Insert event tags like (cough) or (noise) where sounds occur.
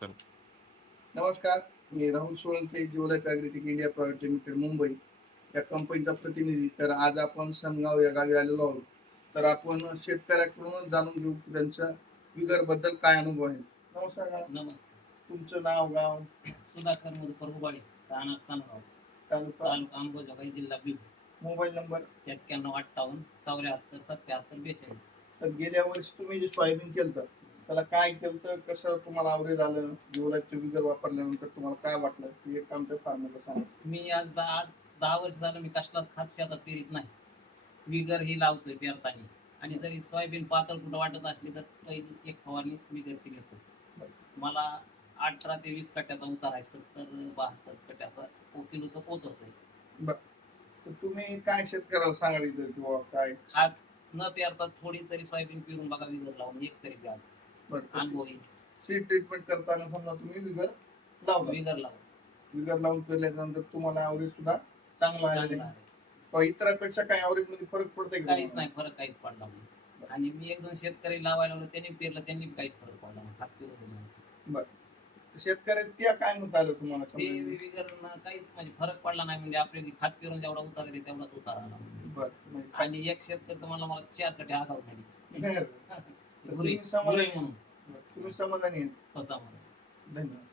चल. नमस्कार मी Rahul Solanke Agritech India private limited Mumbai. या कंपनीचा प्रतिनिधी. तर आज आपण सनगाव या गावी आलेलो आहोत. तर आपण शेतकऱ्याकडून जाणून घेऊ की त्यांच्या बिगरबद्दल काय अनुभव आहे. नमस्कार. नमस्कार. तुमचं नाव गाव? सुधाकर मधुकर उबाळे राहणार सानगाव तालुका? तालुका अंबोजोगाई जिल्हा बीड. Mobile number? एक्क्याण्णव अठ्ठावन्न चौऱ्याहत्तर सत्याहत्तर बेचाळीस. तर गेल्या वर्षी तुम्ही जे सोयाबीन केलं त्याला काय केलं कसं तुम्हाला आवरेज आलं ज्युलकचं बिगर वापरल्यानंतर तुम्हाला काय वाटलं? एक आमच्या फार्मरला सांगा. मी आज दहा दहा वर्ष झालं मी कसलाच खात शेतात पेरीत नाही. विगर ही लावतोय पेरताना. आणि जरी सोयाबीन पातळ कुठं वाटत असली तर पहिली एक फवारणी विगरची घेतो. मला अठरा ते वीस कट्ट्याचा उतार आहे सत्तर बहात्तर कट्ट्याचा किलोचं पोत होतोय. तर तुम्ही काय शेतकऱ्याला सांगाल इथं किंवा काय? खात न पेरता थोडी तरी सोयाबीन पिरून बघा विगर लावून एक तरी प्या बरं अनुभव. सीड ट्रीटमेंट करताना समजा तुम्ही बिगर लावला. विगर लावून बिगर लावून पेरल्यानंतर तुम्हाला ॲव्हरेज सुद्धा चांगला आलेला आहे. इतरांपेक्षा काही ॲव्हरेजमध्ये फरक पडतोय का काहीच? नाही फरक काहीच पडला नाही. आणि मी एक दोन शेतकरी लावायला लावलं त्यांनी पेरलं त्यांनी बी काहीच फरक पडला नाही. खात पेरलं नाही. शेतकऱ्या त्या काय म्हणता आलं तुम्हाला? ते समजा? विगर काहीच म्हणजे फरक पडला नाही. म्हणजे आपल्याला खात पेरून जेवढा उतार येते तेवढाच उतार आला. बरं आणि एक शेतकरी तुम्हाला मला चार कटे आगाव झाली. बरं. (laughs) तुम्ही समाधानी म्हणून तुम्ही समाधानी आहे. तसा म्हणून धन्यवाद.